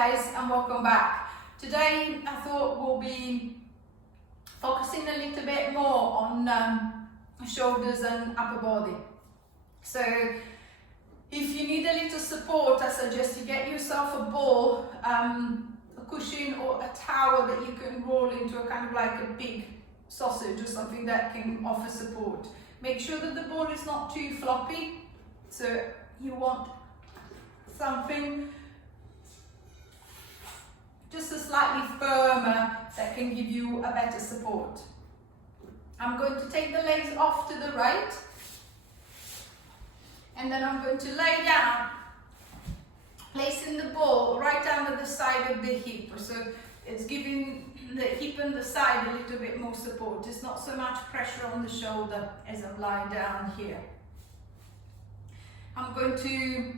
guys, and welcome back. Today I thought we'll be focusing a little bit more on shoulders and upper body. So if you need a little support, I suggest you get yourself a ball, a cushion or a towel that you can roll into a kind of like a big sausage or something that can offer support. Make sure that the ball is not too floppy, so you want something just a slightly firmer that can give you a better support. I'm going to take the legs off to the right, and then I'm going to lay down, placing the ball right under the side of the hip, so it's giving the hip and the side a little bit more support. It's not so much pressure on the shoulder as I'm lying down here. I'm going to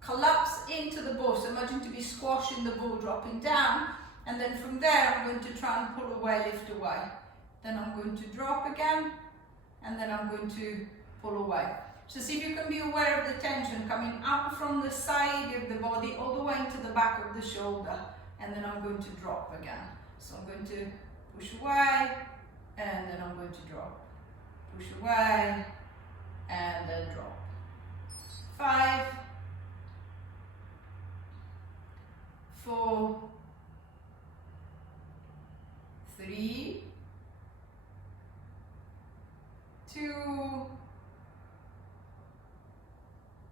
collapse into the ball, so imagine to be squashing the ball, dropping down, and then from there I'm going to try and pull away, lift away. Then I'm going to drop again, and then I'm going to pull away. So see if you can be aware of the tension coming up from the side of the body all the way into the back of the shoulder, and then I'm going to drop again. So I'm going to push away, and then I'm going to drop. Push away, and then drop. 5, 4, 3, 2,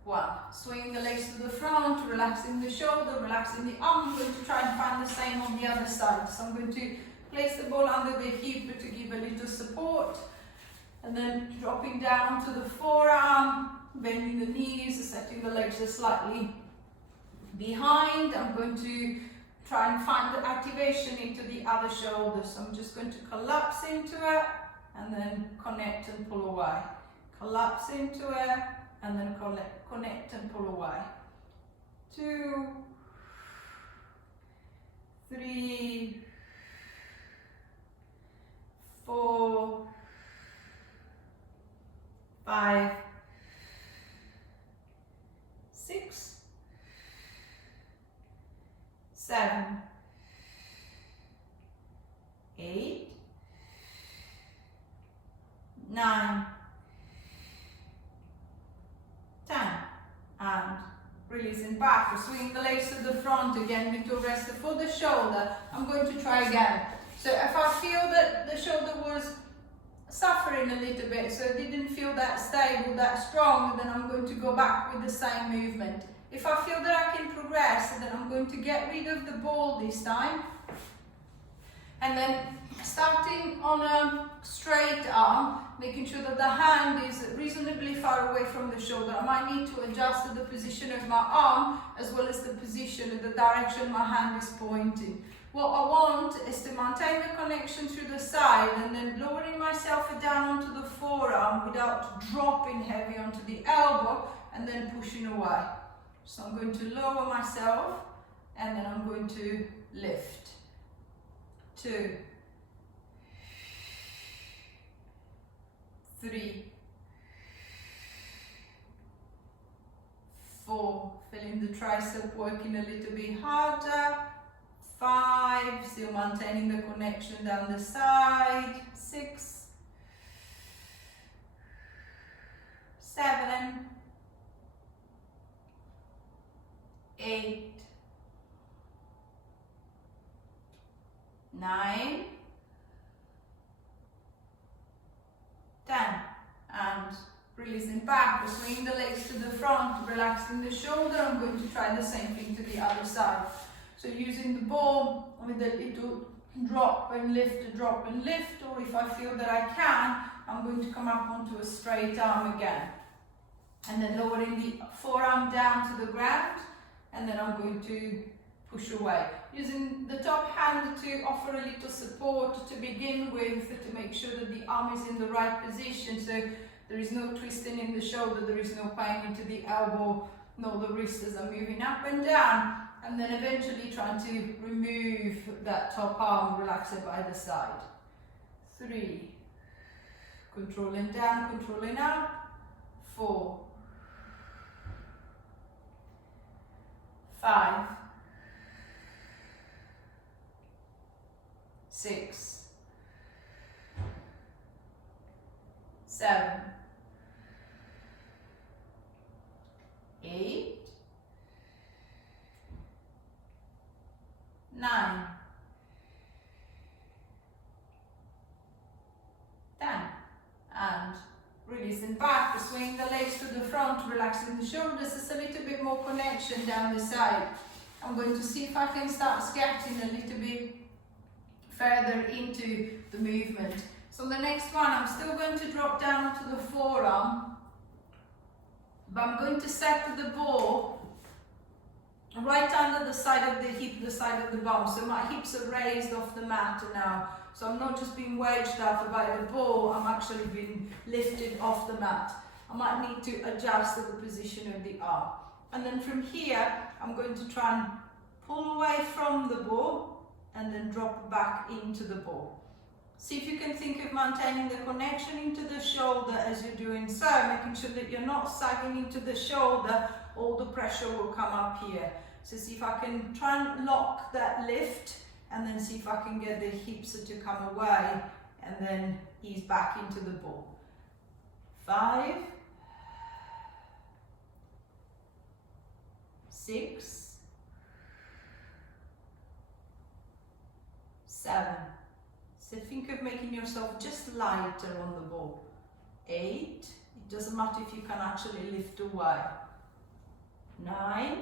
1. Swing the legs to the front, relaxing the shoulder, relaxing the arm. I'm going to try and find the same on the other side. So I'm going to place the ball under the hip to give a little support, and then dropping down to the forearm, bending the knees, setting the legs just slightly behind. I'm going to try and find the activation into the other shoulder. So I'm just going to collapse into it and then connect and pull away. Collapse into it and then connect and pull away. 2, 3, 4, 5, 6, 7, 8, 9, 10, and releasing back. We're swinging the legs to the front again, little rest for the shoulder. I'm going to try again. So if I feel that the shoulder was suffering a little bit, so it didn't feel that stable, that strong, then I'm going to go back with the same movement. If I feel that I can progress, then I'm going to get rid of the ball this time. And then starting on a straight arm, making sure that the hand is reasonably far away from the shoulder. I might need to adjust the position of my arm as well as the position and the direction my hand is pointing. What I want is to maintain the connection through the side and then lowering myself down onto the forearm without dropping heavy onto the elbow and then pushing away. So I'm going to lower myself and then I'm going to lift. 2, 3, 4, feeling the tricep working a little bit harder. 5, still maintaining the connection down the side. 6, 7, 8, 9, 10, and releasing back, swinging the legs to the front, relaxing the shoulder. I'm going to try the same thing to the other side. So using the ball with a little drop and lift, or if I feel that I can, I'm going to come up onto a straight arm again. And then lowering the forearm down to the ground, and then I'm going to push away. Using the top hand to offer a little support to begin with, to make sure that the arm is in the right position, so there is no twisting in the shoulder, there is no pain into the elbow, nor the wrist as I'm moving up and down, and then eventually trying to remove that top arm, relax it by the side. 3, controlling down, controlling up. 4, 5, 6, 7, 8, 9, 10, and releasing back, swing the legs to the front, relaxing the shoulders, just a little bit more connection down the side. I'm going to see if I can start sketching a little bit further into the movement. So the next one, I'm still going to drop down to the forearm, but I'm going to set the ball right under the side of the hip, the side of the bum. So my hips are raised off the mat now. So I'm not just being wedged up by the ball, I'm actually being lifted off the mat. I might need to adjust the position of the arm. And then from here, I'm going to try and pull away from the ball and then drop back into the ball. See if you can think of maintaining the connection into the shoulder as you're doing so, making sure that you're not sagging into the shoulder, all the pressure will come up here. So see if I can try and lock that lift, and then see if I can get the hips to come away and then ease back into the ball. 5, 6, 7. So think of making yourself just lighter on the ball. 8, it doesn't matter if you can actually lift away. 9,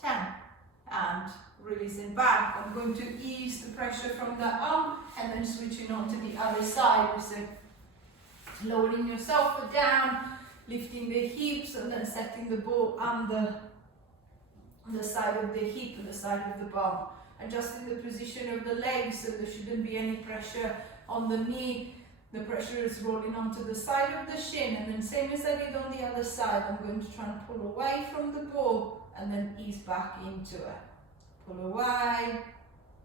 10, and releasing back. I'm going to ease the pressure from the arm and then switching on to the other side. So lowering yourself down, lifting the hips, and then setting the ball under the side of the hip and the side of the bum. Adjusting the position of the legs so there shouldn't be any pressure on the knee. The pressure is rolling onto the side of the shin, and then same as I did on the other side, I'm going to try and pull away from the ball and then ease back into it. Pull away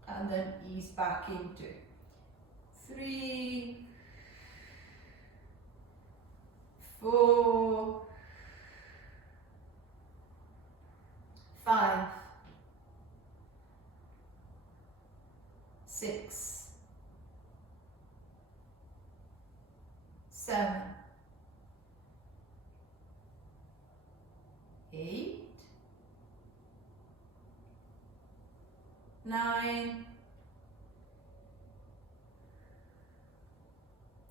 and then ease back into it. 3, 4, 5, 6, 7, 8, 9,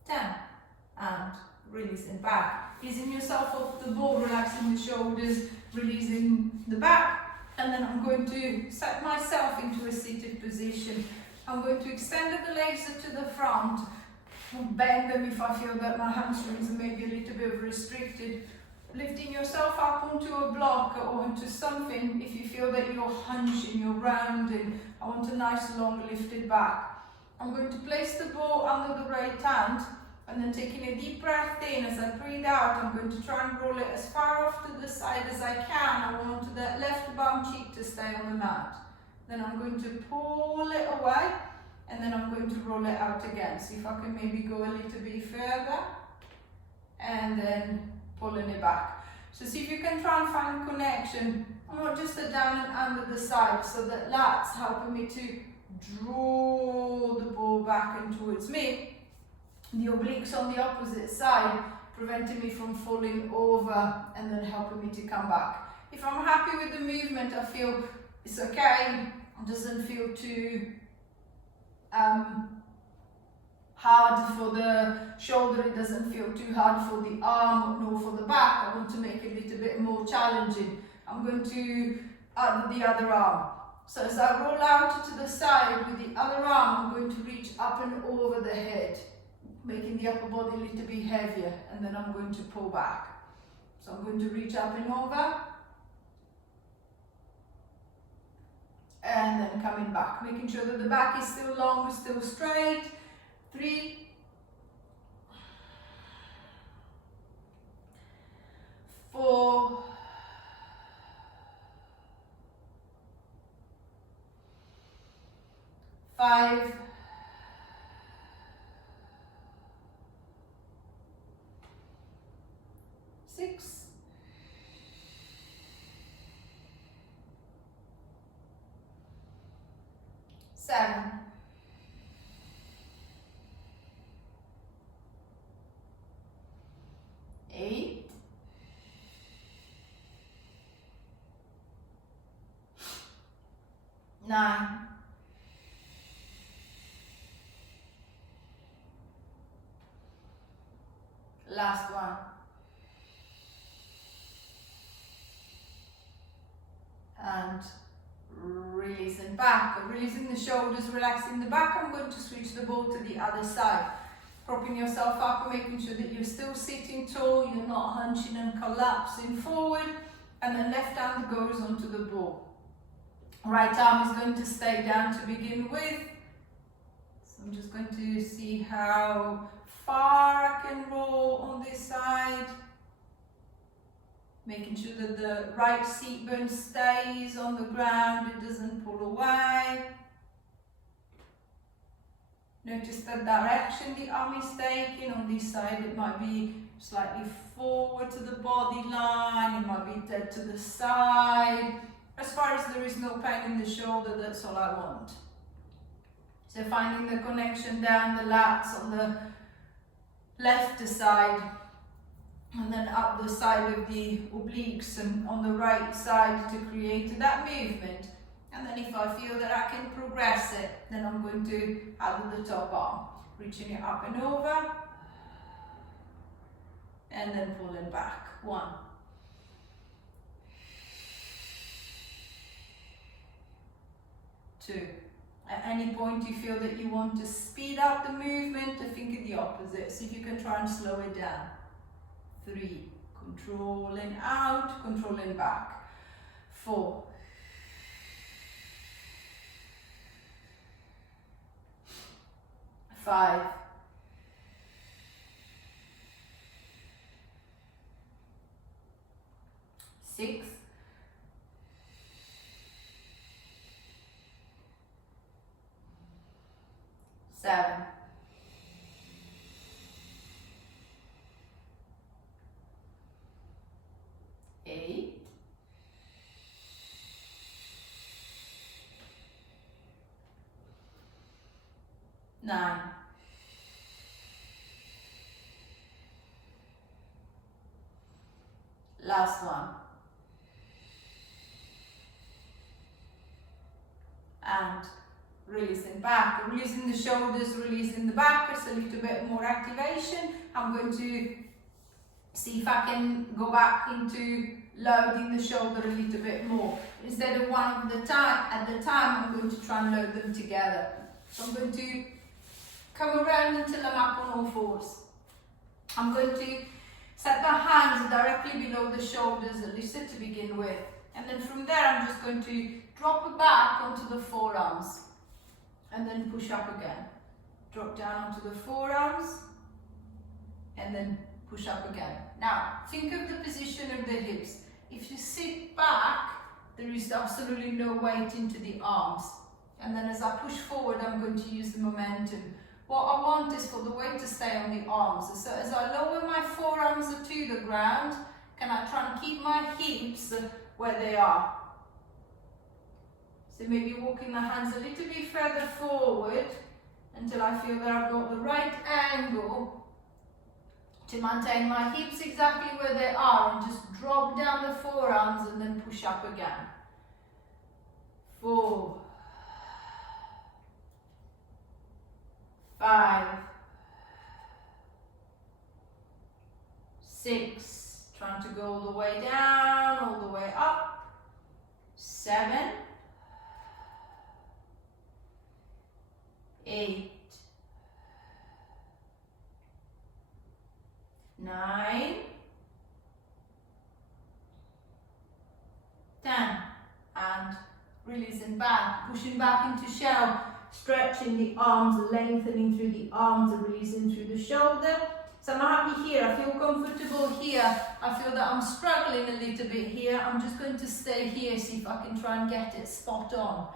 10, and releasing back. Easing yourself off the ball, relaxing the shoulders, releasing the back, and then I'm going to set myself into a seated position. I'm going to extend the legs to the front, bend them if I feel that my hamstrings are maybe a little bit restricted. Lifting yourself up onto a block or onto something if you feel that you're hunching, you're rounding. I want a nice long lifted back. I'm going to place the ball under the right hand and then taking a deep breath in. As I breathe out, I'm going to try and roll it as far off to the side as I can. I want that left bum cheek to stay on the mat. Then I'm going to pull it away and then I'm going to roll it out again. See if I can maybe go a little bit further and then pulling it back. So see if you can try and find connection, not just the down and under the side, so that that's helping me to draw the ball back and towards me. The obliques on the opposite side, preventing me from falling over and then helping me to come back. If I'm happy with the movement, I feel it's okay, it doesn't feel too hard for the shoulder, it doesn't feel too hard for the arm nor for the back. I want to make it a little bit more challenging. I'm going to add the other arm. So as I roll out to the side with the other arm, I'm going to reach up and over the head, making the upper body a little bit heavier, and then I'm going to pull back. So I'm going to reach up and over, and then coming back, making sure that the back is still long, still straight. 3, 4, 5, 6, 7, 8, 9, 1, and releasing back, releasing the shoulders, relaxing the back. I'm going to switch the ball to the other side, propping yourself up and making sure that you're still sitting tall, you're not hunching and collapsing forward, and then left hand goes onto the ball. Right arm is going to stay down to begin with. So I'm just going to see how far I can roll on this side. Making sure that the right seat bone stays on the ground, it doesn't pull away. Notice the direction the arm is taking. On this side it might be slightly forward to the body line, it might be dead to the side. As far as there is no pain in the shoulder, that's all I want. So finding the connection down the lats on the left side, and then up the side of the obliques and on the right side to create that movement. And then if I feel that I can progress it, then I'm going to add the top arm, reaching it up and over, and then pulling back. 1, 2. At any point you feel that you want to speed up the movement, I think the opposite. See if you can try and slow it down. 3, controlling out, controlling back. 4, 5, 6, 7, 8, 9, 1, and releasing back, releasing the shoulders, releasing the back. It's a little bit more activation. I'm going to see if I can go back into loading the shoulder a little bit more. Instead of one at a time, I'm going to try and load them together. So I'm going to come around until I'm up on all fours. I'm going to set my hands directly below the shoulders, at least to begin with. And then from there, I'm just going to drop it back onto the forearms. And then push up again. Drop down onto the forearms. And then push up again. Now, think of the position of the hips. If you sit back, there is absolutely no weight into the arms. And then as I push forward, I'm going to use the momentum. What I want is for the weight to stay on the arms. So as I lower my forearms to the ground, can I try and keep my hips where they are? So maybe walking the hands a little bit further forward until I feel that I've got the right angle to maintain my hips exactly where they are, and just drop down the forearms and then push up again. 4, 5, 6, trying to go all the way down, all the way up. 7, 8, 9, 10, and releasing back, pushing back into shell, stretching the arms, lengthening through the arms, and releasing through the shoulder. So I'm happy here, I feel comfortable here, I feel that I'm struggling a little bit here. I'm just going to stay here, see if I can try and get it spot on.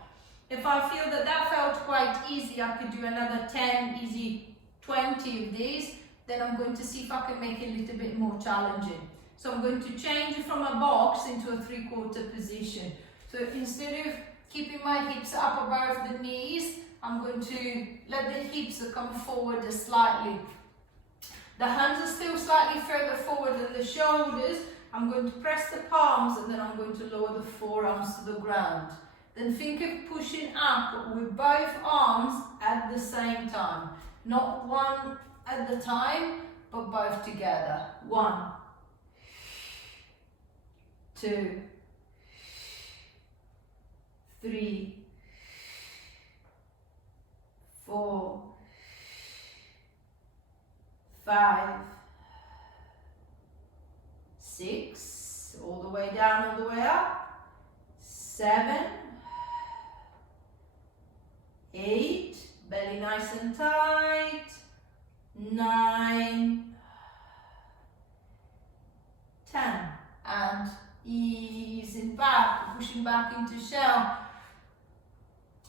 If I feel that that felt quite easy, I could do another 10, easy 20 of these. Then I'm going to see if I can make it a little bit more challenging. So I'm going to change it from a box into a 3/4 position. So instead of keeping my hips up above the knees. I'm going to let the hips come forward just slightly. The hands are still slightly further forward than the shoulders. I'm going to press the palms and then I'm going to lower the forearms to the ground. Then think of pushing up with both arms at the same time. Not one at the time, but both together. 1, 2, 3, 4, 5, 6, all the way down, all the way up, 7, 8, belly nice and tight, 9, 10, and easing back, pushing back into shell,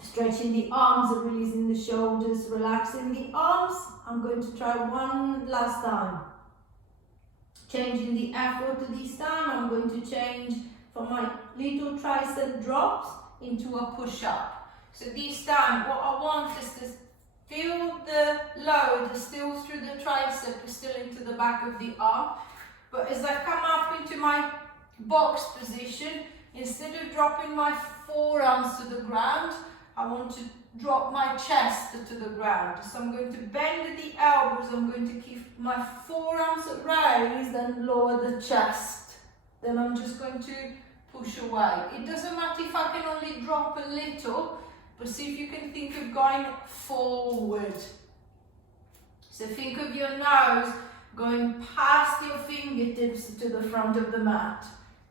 stretching the arms and releasing the shoulders, relaxing the arms. I'm going to try one last time. Changing the effort this time, I'm going to change from my little tricep drops into a push-up. So this time, what I want is to feel the load still through the tricep, still into the back of the arm. But as I come up into my box position, instead of dropping my forearms to the ground, I want to drop my chest to the ground. So I'm going to bend the elbows, I'm going to keep my forearms raised and lower the chest. Then I'm just going to push away. It doesn't matter if I can only drop a little, but see if you can think of going forward. So think of your nose going past your fingertips to the front of the mat.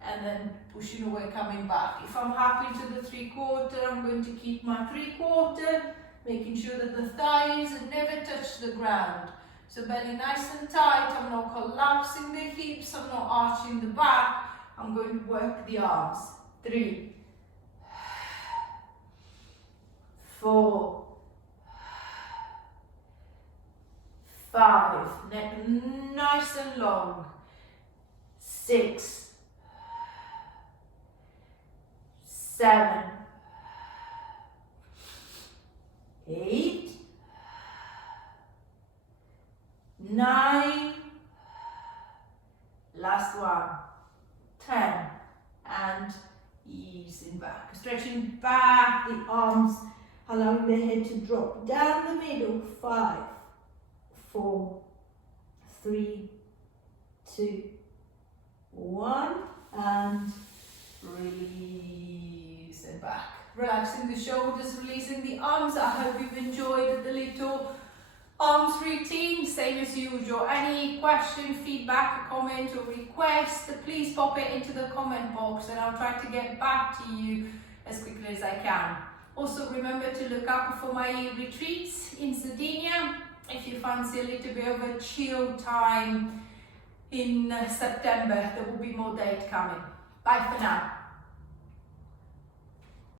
And then pushing away, coming back. If I'm happy to the 3/4, I'm going to keep my 3/4, making sure that the thighs never touch the ground. So belly nice and tight, I'm not collapsing the hips, I'm not arching the back, I'm going to work the arms. 3, 4, 5, neck nice and long, 6, 7, 8, 9, last one, 10, and easing back, stretching back the arms, allowing the head to drop down the middle. 5, 4, 3, 2, 1, and release and back. Relaxing the shoulders, releasing the arms. I hope you've enjoyed the little arms routine, same as usual. Any question, feedback, comment or request, please pop it into the comment box and I'll try to get back to you as quickly as I can. Also remember to look up for my retreats in Sardinia if you fancy a little bit of a chill time in September. There will be more dates coming. Bye for now.